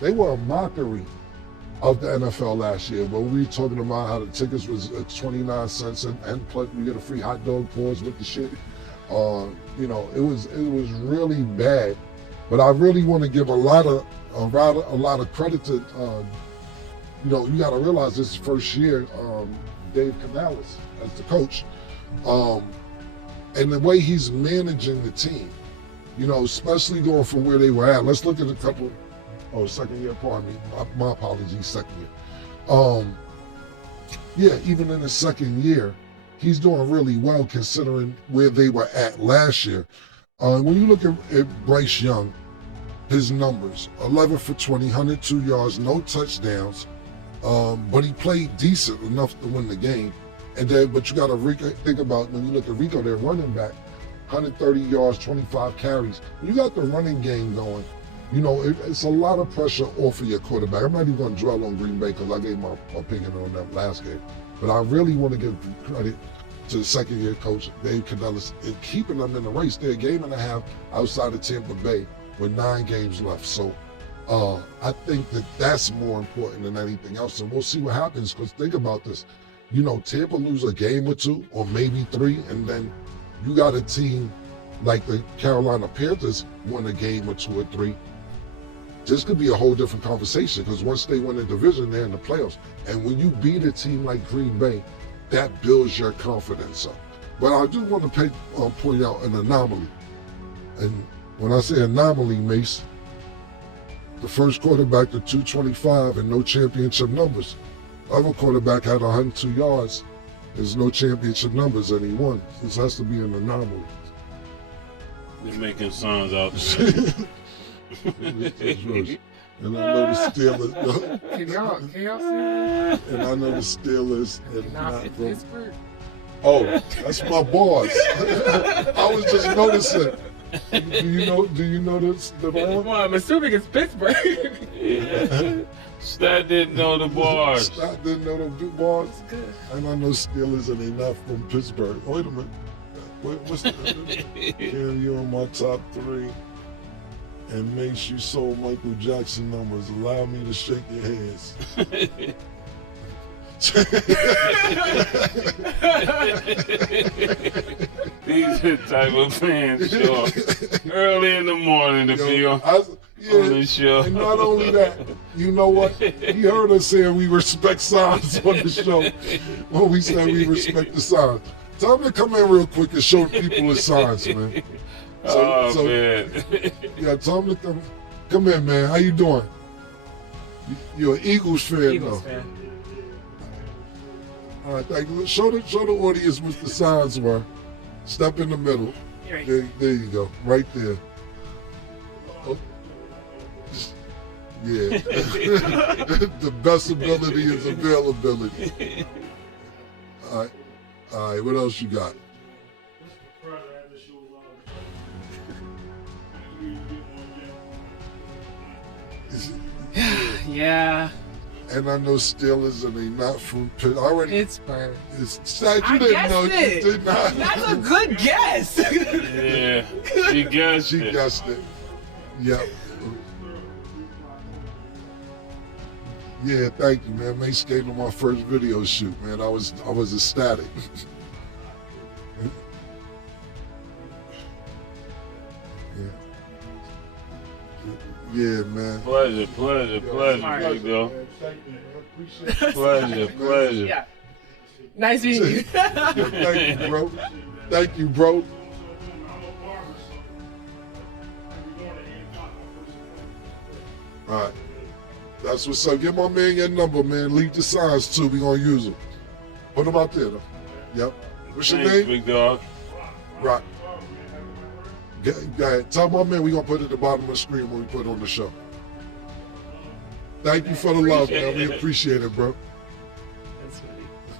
They were a mockery of the NFL last year, but we were talking about how the tickets was 29 cents and plus you get a free hot dog pause with the shit. You know, it was really bad. But I really want to give a lot of credit to, you know, you got to realize this first year, Dave Canales as the coach, and the way he's managing the team, you know, especially going from where they were at. Let's look at a couple. Oh, second year, pardon me. My apologies, second year. Yeah, even in the second year, he's doing really well considering where they were at last year. When you look at Bryce Young, his numbers, 11 for 20, 102 yards, no touchdowns, but he played decent enough to win the game. And then, but you got to think about when you look at Rico, their running back, 130 yards, 25 carries. When you got the running game going, you know, it's a lot of pressure off of your quarterback. I'm not even going to dwell on Green Bay because I gave my opinion on that last game. But I really want to give credit to the second-year coach, Dave Canales, in keeping them in the race. They're a game and a half outside of Tampa Bay with 9 games left. So I think that that's more important than anything else. And we'll see what happens because think about this. You know, Tampa lose a game or 2 or maybe 3, and then you got a team like the Carolina Panthers win a game or 2 or 3. This could be a whole different conversation because once they win the division, they're in the playoffs. And when you beat a team like Green Bay, that builds your confidence up. But I do want to point out an anomaly. And when I say anomaly, Mace, the first quarterback to 225 and no championship numbers. The other quarterback had 102 yards. There's no championship numbers and he won. This has to be an anomaly. They're making signs out there. And I know the Steelers. Can y'all see that? And I know the Steelers. Not in Pittsburgh. Oh, that's my boss. I was just noticing. Do you know the Well, I'm assuming it's Pittsburgh. Stat didn't know the bars. Stat didn't know the bars. And I know Steelers and they're not from Pittsburgh. Wait a minute. What's the Carry you on my top 3 and make sure you sold Michael Jackson numbers. Allow me to shake your hands. These are the type of fans show up early in the morning to be on the show. And not only that, you know what? He heard us saying we respect signs on the show when we said we respect the signs. Tell him to come in real quick and show people the signs, man. Man. Yeah, tell him to come in, man. How you doing? You're an Eagles fan, Eagles though. fan. All right, thank you. Show the audience what the signs were. Step in the middle. Right. There you go, right there. Oh. Yeah. The best ability is availability. All right. What else you got? Yeah. And I know Steelers and they not from Pittsburgh. Pittsburgh. You didn't know. It. You did not. That's a good guess. Yeah, she guessed it. She guessed it. Yep. Yeah, thank you, man. Mace came to my first video shoot, man. I was ecstatic. Yeah, man. Pleasure, big dog. Pleasure. Yeah. Nice meeting you. Yeah, thank you, bro. Thank you, bro. All right. That's what's up. Give my man your number, man. Leave the signs, too. We gonna use them. Put them out there, though. Yep. What's your Thanks, name? big dog. Right. Go ahead. Tell my man we gonna put it at the bottom of the screen when we put it on the show. Thank you for the love, man. We appreciate it, bro.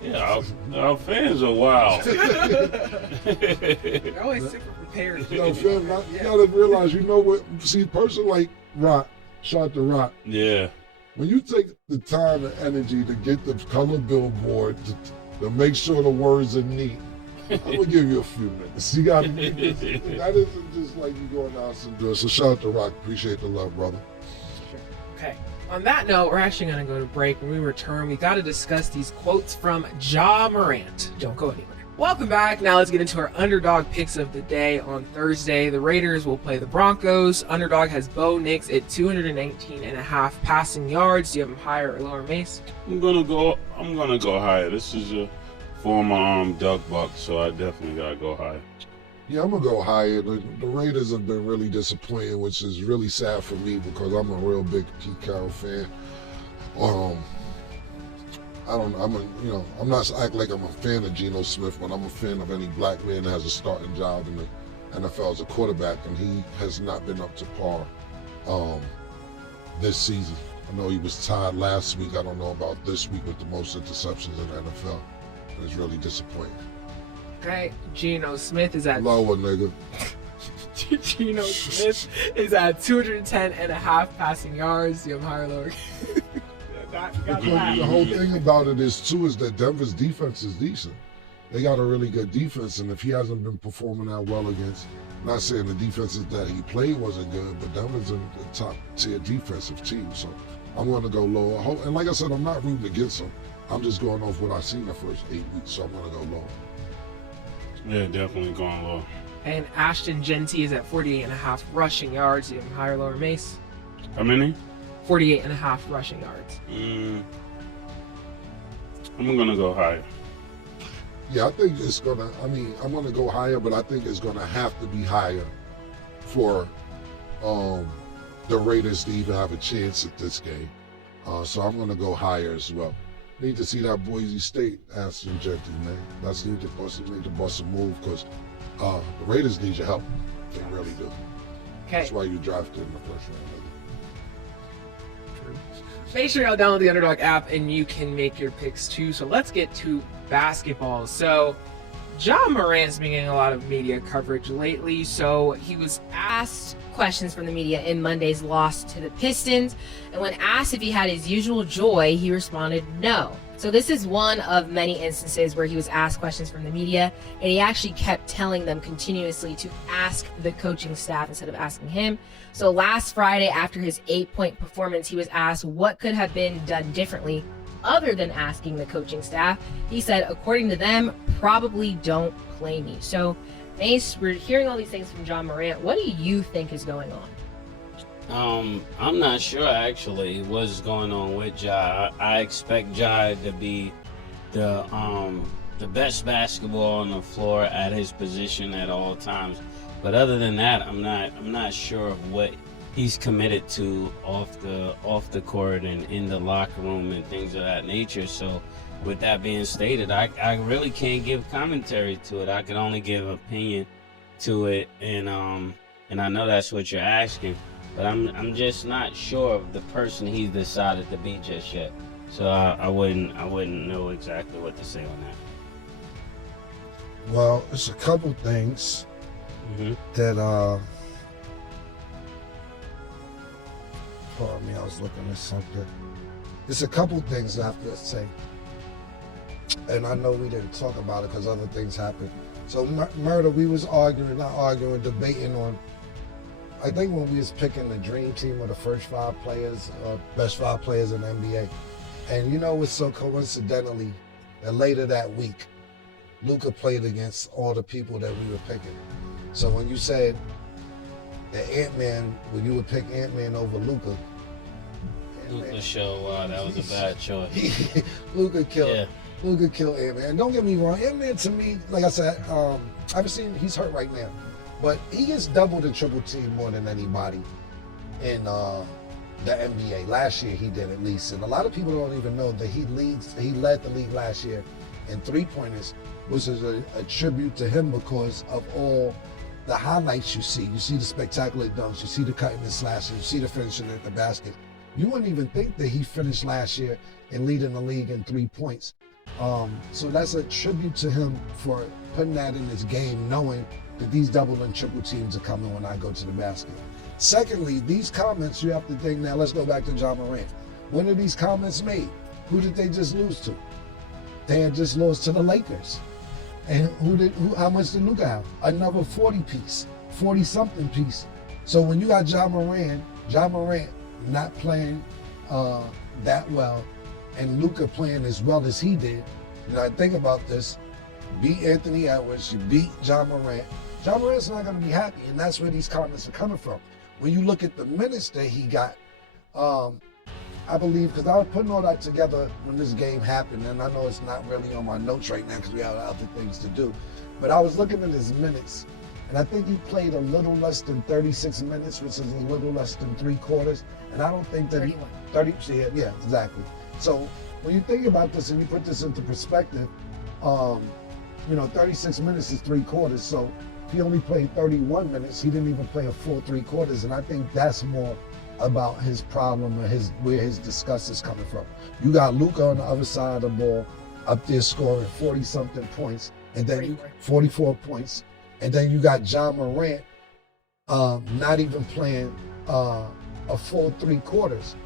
Yeah, our fans are wild. They're always super prepared. Yo, fam, you gotta realize, you know what? See, a person like Rock, shout out to Rock. Yeah. When you take the time and energy to get the color billboard to make sure the words are neat, I'm gonna give you a few minutes. You gotta that isn't just like you going out and do it. So shout out to Rock. Appreciate the love, brother. Sure. Okay. On that note, we're actually going to go to break. When we return, we got to discuss these quotes from Ja Morant. Don't go anywhere. Welcome back. Now let's get into our underdog picks of the day. On Thursday, the Raiders will play the Broncos. Underdog has Bo Nix at 219.5 passing yards. Do you have him higher or lower, Mace? I'm gonna go higher. This is a former duck buck, so I definitely gotta go higher. Yeah, I'm gonna go higher. The Raiders have been really disappointing, which is really sad for me because I'm a real big Pete Carroll fan. I'm not act like I'm a fan of Geno Smith, but I'm a fan of any black man that has a starting job in the NFL as a quarterback, and he has not been up to par this season. I know he was tied last week. I don't know about this week with the most interceptions in the NFL. It's really disappointing. Okay, Geno Smith is at lower, nigga. Geno Smith is at 210.5 passing yards. Do you have him higher or lower? The whole thing about it is that Denver's defense is decent. They got a really good defense, and if he hasn't been performing that well against, not saying the defenses that he played wasn't good, but Denver's a top tier defensive team. So I'm going to go lower. And like I said, I'm not rooting against him. I'm just going off what I've seen the first 8 weeks, so I'm going to go lower. Yeah, definitely going lower. And Ashton Genty is at 48.5 rushing yards. Do you have him higher or lower, Mace? How many? 48.5 rushing yards. I'm gonna go higher. Yeah, I think it's gonna. I'm gonna go higher, but I think it's gonna have to be higher for the Raiders to even have a chance at this game. So I'm gonna go higher as well. Need to see that Boise State Ashton Genty, man. That's need to bust a move because the Raiders need your help. They really do. Okay. That's why you drafted in the first round. Make sure y'all download the Underdog app and you can make your picks too. So let's get to basketball. So Ja Morant's been getting a lot of media coverage lately. So he was asked questions from the media in Monday's loss to the Pistons. And when asked if he had his usual joy, he responded no. So this is one of many instances where he was asked questions from the media, and he actually kept telling them continuously to ask the coaching staff instead of asking him. So last Friday, after his 8-point performance, he was asked what could have been done differently other than asking the coaching staff. He said, according to them, probably don't play me. So Mace, we're hearing all these things from Ja Morant. What do you think is going on? I'm not sure actually what's going on with Ja. I expect Ja to be the best basketball on the floor at his position at all times. But other than that, I'm not sure of what he's committed to off the court and in the locker room and things of that nature. So with that being stated, I really can't give commentary to it. I can only give opinion to it, and I know that's what you're asking. But I'm just not sure of the person he's decided to be just yet. So I wouldn't know exactly what to say on that. Well, it's a couple things that pardon me, I was looking at something. It's a couple things I have to say. And I know we didn't talk about it because other things happened. So Murder, we was debating on, I think when we was picking the dream team of the first 5 players, best 5 players in the NBA. And you know, it's so coincidentally that later that week, Luka played against all the people that we were picking. So when you said that Ant-Man, when you would pick Ant-Man over Luka. Luka showed, wow, that was a bad choice. Luka killed Ant-Man. And don't get me wrong, Ant-Man to me, like I said, I haven't seen, he's hurt right now. But he gets doubled and triple teamed more than anybody in the NBA. Last year he did at least. And a lot of people don't even know that he led the league last year in 3-pointers, which is a tribute to him because of all the highlights you see. You see the spectacular dunks, you see the cutting and slashing, you see the finishing at the basket. You wouldn't even think that he finished last year in leading the league in 3 points. So that's a tribute to him for putting that in his game, knowing that these double and triple teams are coming when I go to the basket. Secondly, these comments, you have to think, now let's go back to Ja Morant. When are these comments made? Who did they just lose to? They had just lost to the Lakers. And how much did Luka have? Another 40-something piece. So when you got Ja Morant not playing that well, and Luka playing as well as he did. You know, think about this: beat Anthony Edwards, you beat Ja Morant. Ja Morant's not going to be happy, and that's where these comments are coming from. When you look at the minutes that he got, I believe, because I was putting all that together when this game happened, and I know it's not really on my notes right now because we have other things to do, but I was looking at his minutes, and I think he played a little less than 36 minutes, which is a little less than 3/4, and I don't think that 31. yeah, exactly. So when you think about this and you put this into perspective, 36 minutes is 3/4, so if he only played 31 minutes, he didn't even play a full 3/4, and I think that's more about his problem or where his disgust is coming from. You got Luka on the other side of the ball up there scoring 40-something points, and then 44 points, and then you got Ja Morant not even playing a full 3/4.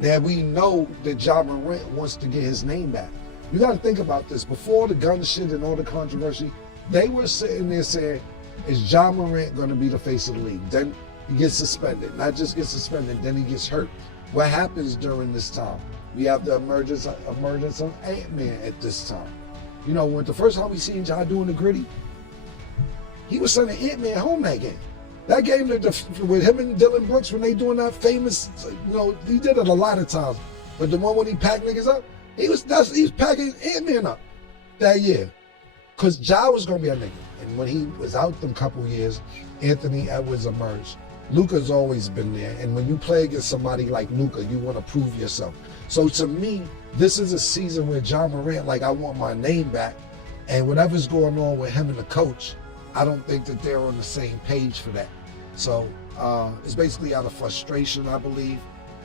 Now we know that Ja Morant wants to get his name back. You got to think about this. Before the gun shit and all the controversy, they were sitting there saying, is Ja Morant going to be the face of the league? Then he gets suspended. Not just gets suspended, then he gets hurt. What happens during this time? We have the emergence of Ant-Man at this time. You know, when the first time we seen Ja doing the gritty, he was sending Ant-Man home that game. That game with him and Dylan Brooks, when they doing that famous, he did it a lot of times. But the one when he packed niggas up, he was packing Ant-Man up that year. Because Ja was going to be a nigga. And when he was out them couple years, Anthony Edwards emerged. Luka's always been there. And when you play against somebody like Luka, you want to prove yourself. So to me, this is a season where Ja Morant, I want my name back. And whatever's going on with him and the coach, I don't think that they're on the same page for that. So it's basically out of frustration, I believe.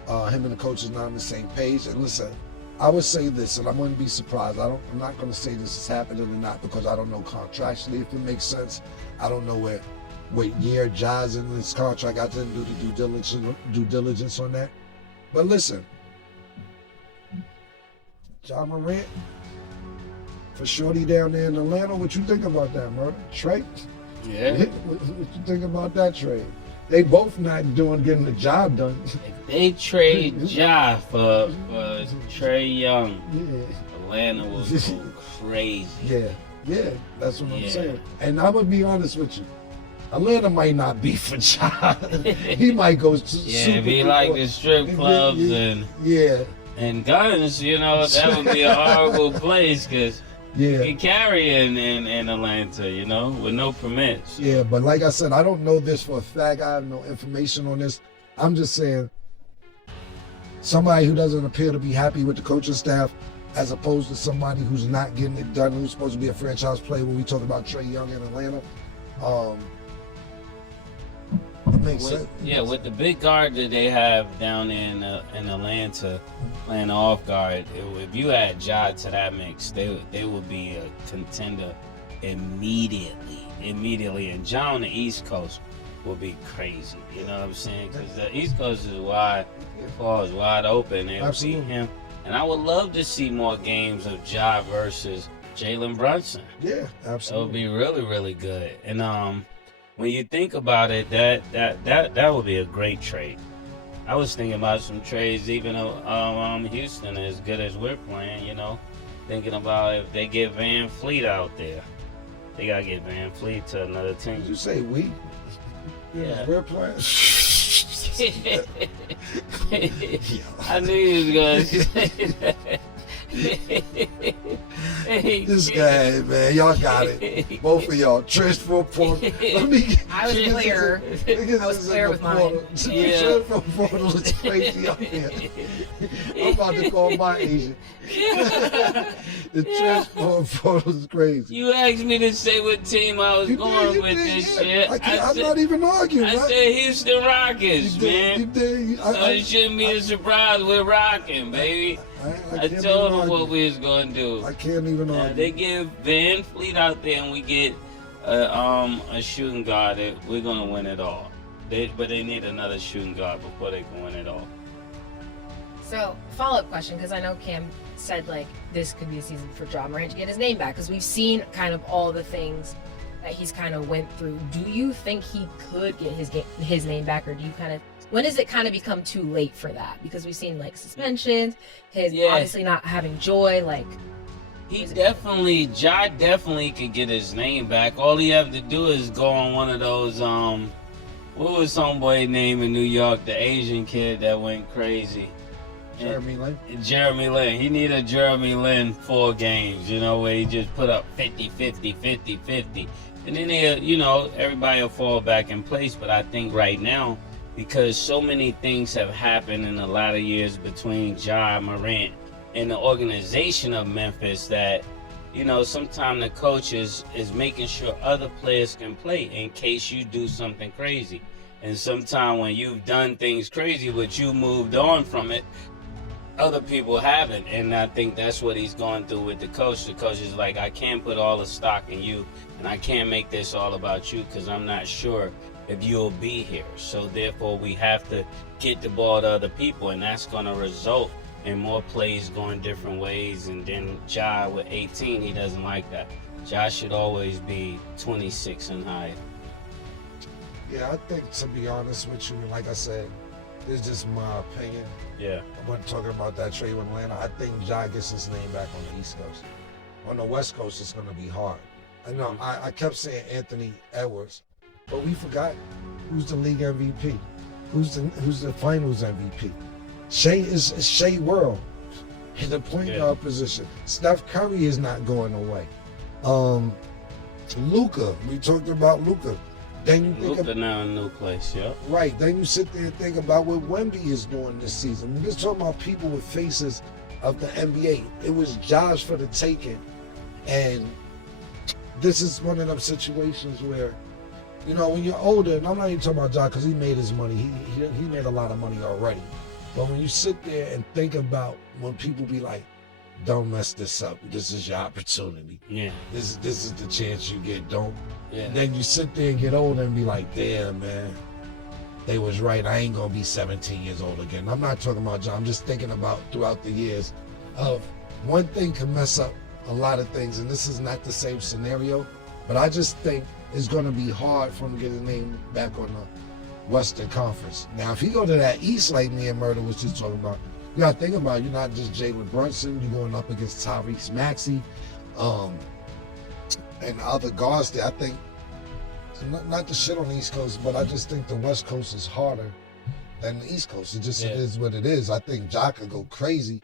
Him and the coach is not on the same page. And listen, I would say this, and I wouldn't be surprised. I'm not going to say this is happening or not because I don't know contractually if it makes sense. I don't know what year Ja's in this contract. I didn't do the due diligence on that. But listen, Ja Morant, for Shorty down there in Atlanta, what you think about that, Murder? Trey? Yeah. What you think about that trade? They both not getting the job done. If they trade Ja for Trey Young, Atlanta will go crazy. Yeah, that's what I'm saying. And I'm gonna be honest with you. Atlanta might not be for Ja. He might go super be like the strip clubs and guns, that would be a horrible place because you carry in Atlanta, with no permits. Yeah, but like I said, I don't know this for a fact. I have no information on this. I'm just saying somebody who doesn't appear to be happy with the coaching staff as opposed to somebody who's not getting it done, who's supposed to be a franchise player when we talk about Trey Young in Atlanta. It makes sense. Yeah, with the big guard that they have down in Atlanta playing off guard, if you add Ja to that mix, they would be a contender immediately. And Ja on the East Coast will be crazy. You know what I'm saying? Because the East Coast is wide open. They will beat him. And I would love to see more games of Ja versus Jalen Brunson. Yeah, absolutely. That would be really, really good. And when you think about it, that would be a great trade. I was thinking about some trades, even though Houston, as good as we're playing, thinking about if they get Van Fleet out there. They got to get Van Fleet to another team. Did you say we? Yeah. We're playing? I knew you was going to say that. This guy, man, y'all got it. Both of y'all. Transfer portal. I was clear. I was clear with mine. Transfer portal is crazy up here. I'm about to call my agent. The transfer portal is crazy. You asked me to say what team I was going with this shit. I'm not even arguing. I said Houston Rockets, man. You did. So it shouldn't be a surprise we're rocking, baby. I told them what we was gonna do. I can't even argue. They give Van Fleet out there and we get a shooting guard. We're gonna win it all. But they need another shooting guard before they can win it all. So, follow-up question, because I know Cam said this could be a season for Ja Morant to get his name back, because we've seen kind of all the things that he's kind of went through, do you think he could get his name back, or do you kind of, when does it kind of become too late for that? Because we've seen like suspensions, his obviously not having joy, like. Ja definitely could get his name back. All he have to do is go on one of those, what was homeboy name in New York, the Asian kid that went crazy? Jeremy Lin. Jeremy Lin. He need a Jeremy Lin 4 games, where he just put up 50, 50, 50, 50. And then everybody will fall back in place. But I think right now, because so many things have happened in a lot of years between Ja Morant and the organization of Memphis, that sometimes the coach is making sure other players can play in case you do something crazy. And sometimes when you've done things crazy but you moved on from it, other people haven't. And I think that's what he's going through with the coach. The coach is like, I can't put all the stock in you, and I can't make this all about you because I'm not sure if you'll be here. So therefore we have to get the ball to other people, and that's going to result in more plays going different ways. And then Ja with 18, he doesn't like that. Ja should always be 26 and higher. Yeah, I think, to be honest with you, like I said, this is just my opinion. Yeah. I wasn't talking about that trade with Atlanta. I think Ja gets his name back on the East Coast. On the West Coast, it's going to be hard. I know, I kept saying Anthony Edwards, but we forgot who's the league MVP, who's the finals MVP. Shea World in the point guard position. Steph Curry is not going away. Luka, we talked about Luka. Then you think Luka now in a new place, yeah. Right. Then you sit there and think about what Wemby is doing this season. We're just talking about people with faces of the NBA. It was Josh for the taking, and this is one of them situations where, when you're older, and I'm not even talking about Josh because he made his money. He made a lot of money already. But when you sit there and think about when people be like, don't mess this up. This is your opportunity. Yeah. This is the chance you get. Don't. Yeah. And then you sit there and get older and be like, damn, man, they was right. I ain't going to be 17 years old again. I'm not talking about John. I'm just thinking about throughout the years of one thing can mess up a lot of things. And this is not the same scenario. But I just think it's going to be hard for him to get his name back on the Western Conference. Now, if he go to that East like me and Murder was just talking about, you got to think about it. You're not just Jalen Brunson. You're going up against Tyrese Maxey and other guards there. I think, not to shit on the East Coast, but I just think the West Coast is harder than the East Coast. It is what it is. I think Ja could go crazy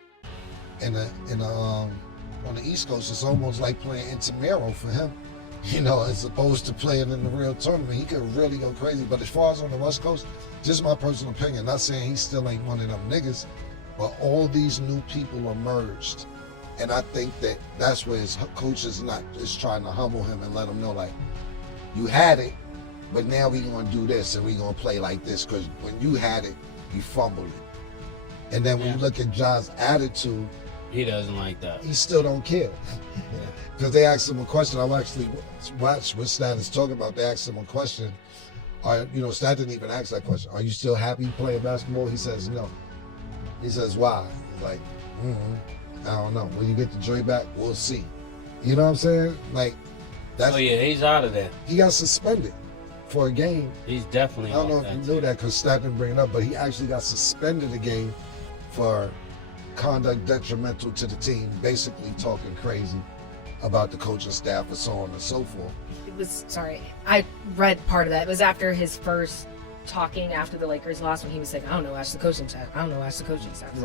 on the East Coast. It's almost like playing intramural for him, as opposed to playing in the real tournament. He could really go crazy. But as far as on the West Coast, just my personal opinion, not saying he still ain't one of them niggas, but all these new people emerged. And I think that's where his coach is trying to humble him and let him know, like, you had it, but now we gonna do this and we gonna play like this, because when you had it, you fumbled it. And then when you look at Ja's attitude, he doesn't like that. He still don't care. Because they asked him a question. I actually watched what Stat is talking about. They asked him a question. Stat didn't even ask that question. Are you still happy playing basketball? He says no. He says, why? He's like, I don't know. When you get the joy back, we'll see. You know what I'm saying? Like, that's. Oh yeah, he's out of there. He got suspended for a game. He's definitely. I don't know if you knew that because Stat didn't bring it up, but he actually got suspended a game for conduct detrimental to the team, basically talking crazy about the coaching staff and so on and so forth. I read part of that. It was after his first talking after the Lakers lost when he was saying, I don't know, ask the coaching staff. Right.